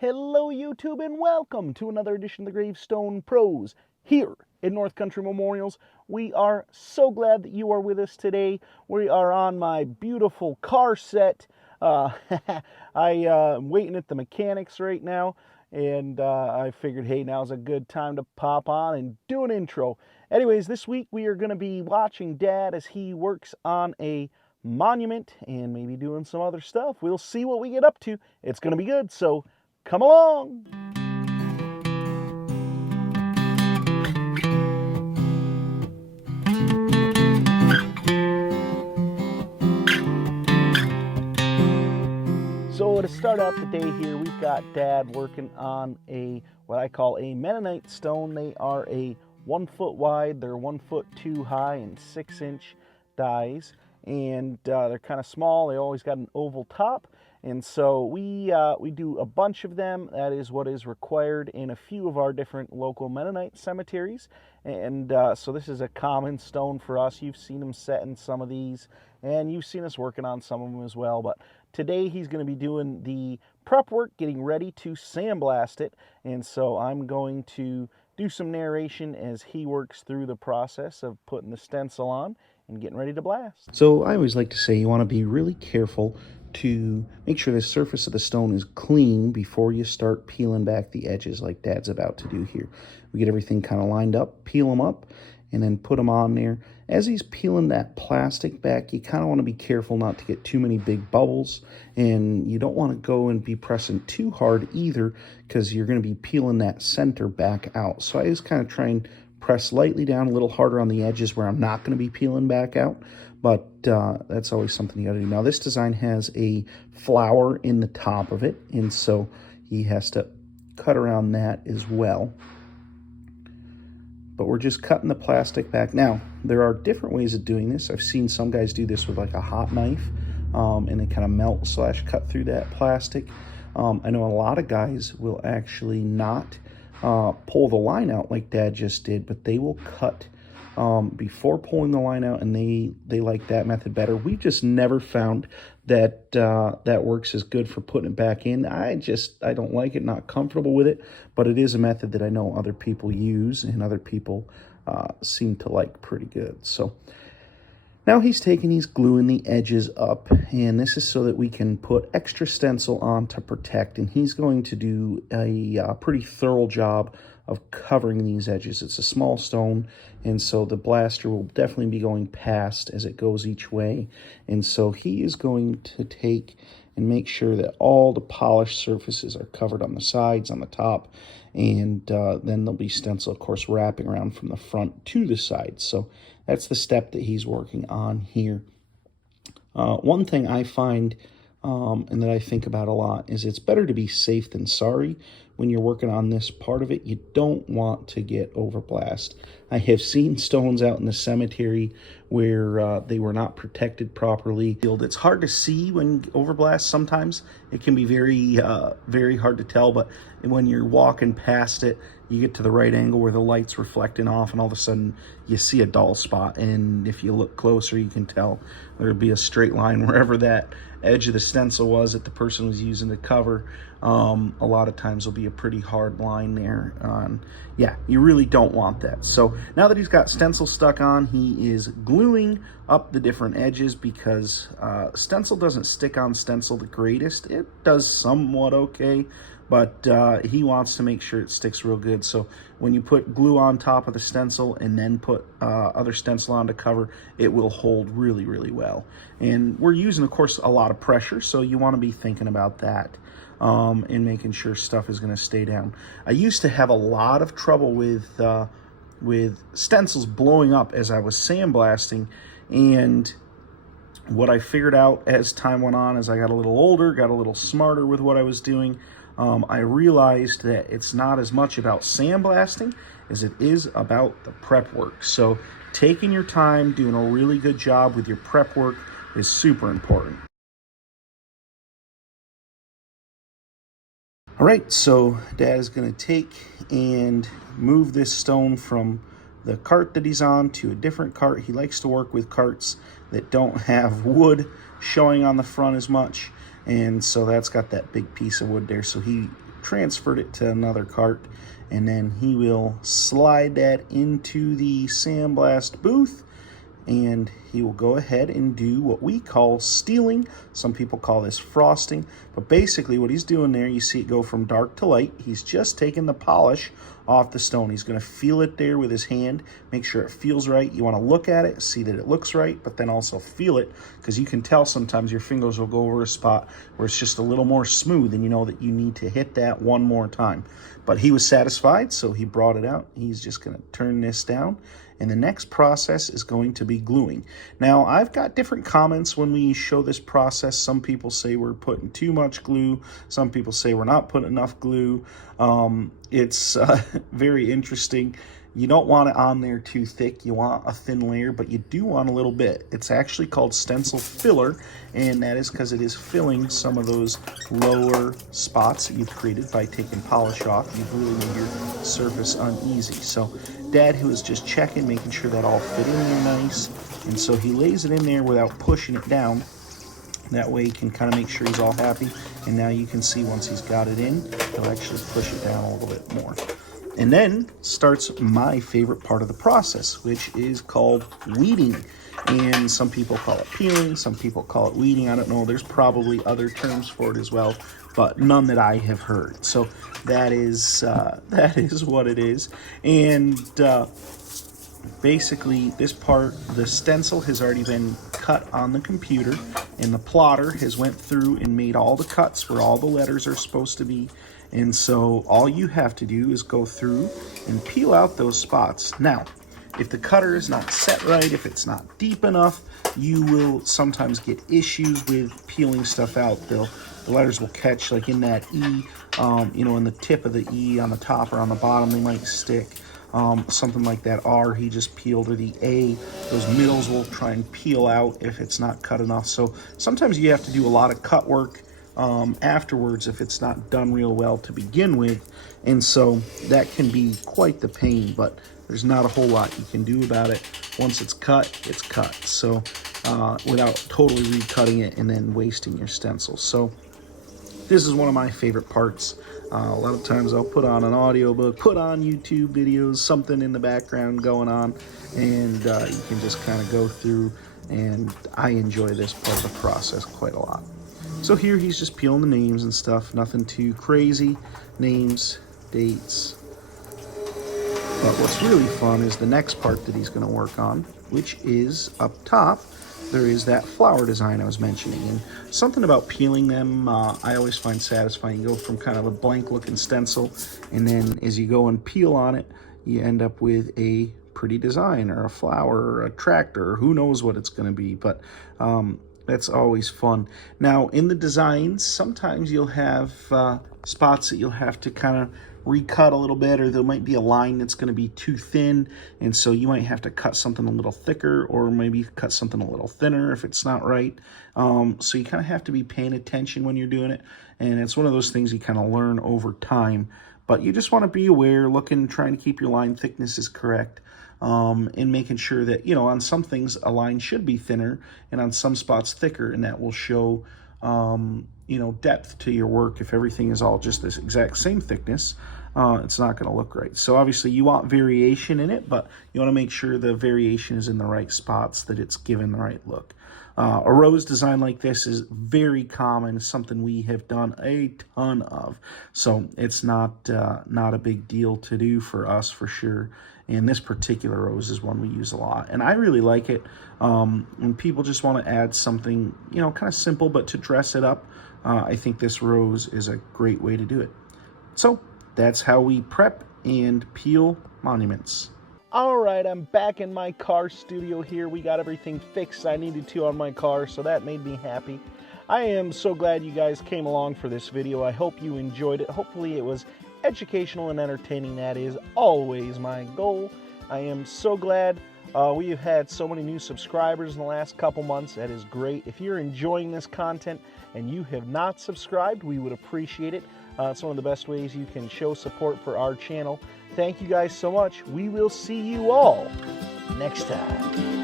Hello YouTube and welcome to another edition of the Gravestone Pros here in North Country Memorials. We are so glad that you are with us today. We are on my beautiful car set. I'm waiting at the mechanics right now, and I figured, hey, now's a good time to pop on and do an intro. Anyways, this week we are going to be watching Dad as he works on a monument and maybe doing some other stuff. We'll see what we get up to. It's going to be good, so come along! So to start out the day here, we've got Dad working on what I call a Mennonite stone. They are a 1 foot wide, they're 1 foot 2 high, and 6-inch dies. And they're kind of small. They always got an oval top. And so we do a bunch of them. That is what is required in a few of our different local Mennonite cemeteries. And so this is a common stone for us. You've seen him set in some of these, and you've seen us working on some of them as well. But today he's going to be doing the prep work, getting ready to sandblast it. And so I'm going to do some narration as he works through the process of putting the stencil on and getting ready to blast. So I always like to say you want to be really careful to make sure the surface of the stone is clean before you start peeling back the edges like Dad's about to do here. We get everything kind of lined up, peel them up, and then put them on there. As he's peeling that plastic back, you kind of want to be careful not to get too many big bubbles, and you don't want to go and be pressing too hard either, because you're going to be peeling that center back out. So I just kind of try and press lightly down, a little harder on the edges where I'm not going to be peeling back out, but that's always something you got to do. Now this design has a flower in the top of it, and so he has to cut around that as well. But we're just cutting the plastic back. Now, there are different ways of doing this. I've seen some guys do this with like a hot knife, and they kind of melt / cut through that plastic. I know a lot of guys will actually not pull the line out like Dad just did, but they will cut before pulling the line out, and they like that method better. We've just never found that that works as good for putting it back in. I don't like it, not comfortable with it, but it is a method that I know other people use and other people seem to like pretty good. So now he's gluing the edges up, and this is so that we can put extra stencil on to protect, and he's going to do a pretty thorough job of covering these edges. It's a small stone, and so the blaster will definitely be going past as it goes each way, and so he is going to take and make sure that all the polished surfaces are covered on the sides, on the top, and then there'll be stencil, of course, wrapping around from the front to the sides. So that's the step that he's working on here. One thing I find and that I think about a lot is it's better to be safe than sorry. When you're working on this part of it, you don't want to get overblast. I have seen stones out in the cemetery where they were not protected properly. It's hard to see when overblast sometimes. It can be very hard to tell, but when you're walking past it, you get to the right angle where the light's reflecting off, and all of a sudden you see a dull spot, and if you look closer, you can tell there'll be a straight line wherever that edge of the stencil was that the person was using to cover. A lot of times will be a pretty hard line there. Yeah, you really don't want that. So now that he's got stencil stuck on, he is gluing up the different edges, because stencil doesn't stick on stencil the greatest. It does somewhat okay, but he wants to make sure it sticks real good. So when you put glue on top of the stencil and then put other stencil on to cover, it will hold really, really well. And we're using, of course, a lot of pressure, so you want to be thinking about that and making sure stuff is going to stay down. I used to have a lot of trouble with stencils blowing up as I was sandblasting, and what I figured out as time went on, as I got a little older, got a little smarter with what I was doing, I realized that it's not as much about sandblasting as it is about the prep work. So taking your time, doing a really good job with your prep work is super important. All right, so Dad is going to take and move this stone from the cart that he's on to a different cart. He likes to work with carts that don't have wood showing on the front as much, and so that's got that big piece of wood there. So he transferred it to another cart, and then he will slide that into the sandblast booth, and he will go ahead and do what we call steeling. Some people call this frosting, but basically what he's doing there, you see it go from dark to light. He's just taking the polish off the stone. He's going to feel it there with his hand, make sure it feels right. You want to look at it, see that it looks right, but then also feel it, because you can tell sometimes your fingers will go over a spot where it's just a little more smooth, and you know that you need to hit that one more time. But he was satisfied, so he brought it out. He's just going to turn this down, and the next process is going to be gluing. Now, I've got different comments when we show this process. Some people say we're putting too much glue. Some people say we're not putting enough glue. It's very interesting. You don't want it on there too thick. You want a thin layer, but you do want a little bit. It's actually called stencil filler, and that is because it is filling some of those lower spots that you've created by taking polish off. You've really made your surface uneasy. So Dad, who is just checking, making sure that all fit in there nice, and so he lays it in there without pushing it down. That way he can kind of make sure he's all happy, and now you can see once he's got it in, he'll actually push it down a little bit more. And then starts my favorite part of the process, which is called weeding. And some people call it peeling, some people call it weeding. I don't know, there's probably other terms for it as well, but none that I have heard. So that is what it is. And basically this part, the stencil has already been cut on the computer, and the plotter has went through and made all the cuts where all the letters are supposed to be. And so all you have to do is go through and peel out those spots. Now, if the cutter is not set right, if it's not deep enough, you will sometimes get issues with peeling stuff out. The letters will catch, like in that E, in the tip of the E on the top or on the bottom, they might stick. Something like that R he just peeled, or the A, those middles will try and peel out if it's not cut enough. So sometimes you have to do a lot of cut work afterwards if it's not done real well to begin with, and so that can be quite the pain, but there's not a whole lot you can do about it. Once it's cut, so without totally recutting it and then wasting your stencil. So this is one of my favorite parts. A lot of times I'll put on an audiobook, put on YouTube videos, something in the background going on, and you can just kind of go through, and I enjoy this part of the process quite a lot. So here he's just peeling the names and stuff, nothing too crazy, names, dates. But what's really fun is the next part that he's going to work on, which is up top. There is that flower design I was mentioning, and something about peeling them I always find satisfying. You go from kind of a blank looking stencil, and then as you go and peel on it, you end up with a pretty design, or a flower, or a tractor, or who knows what it's going to be, but that's always fun. Now, in the designs, sometimes you'll have spots that you'll have to kind of recut a little bit, or there might be a line that's going to be too thin, and so you might have to cut something a little thicker, or maybe cut something a little thinner if it's not right. So you kind of have to be paying attention when you're doing it, and it's one of those things you kind of learn over time. But you just want to be aware, looking, trying to keep your line thicknesses correct, and making sure that, on some things a line should be thinner, and on some spots thicker, and that will show depth to your work. If everything is all just this exact same thickness, it's not going to look right. So obviously you want variation in it, but you want to make sure the variation is in the right spots, that it's given the right look. A rose design like this is very common, something we have done a ton of. So it's not a big deal to do for us, for sure. And this particular rose is one we use a lot, and I really like it. When people just want to add something, kind of simple, but to dress it up, I think this rose is a great way to do it. So that's how we prep and peel monuments. All right, I'm back in my car studio here. We got everything fixed I needed to on my car, so that made me happy. I am so glad you guys came along for this video. I hope you enjoyed it. Hopefully it was educational and entertaining. That is always my goal. I am so glad we have had so many new subscribers in the last couple months. That is great. If you're enjoying this content and you have not subscribed, we would appreciate it. It's one of the best ways you can show support for our channel. Thank you guys so much. We will see you all next time.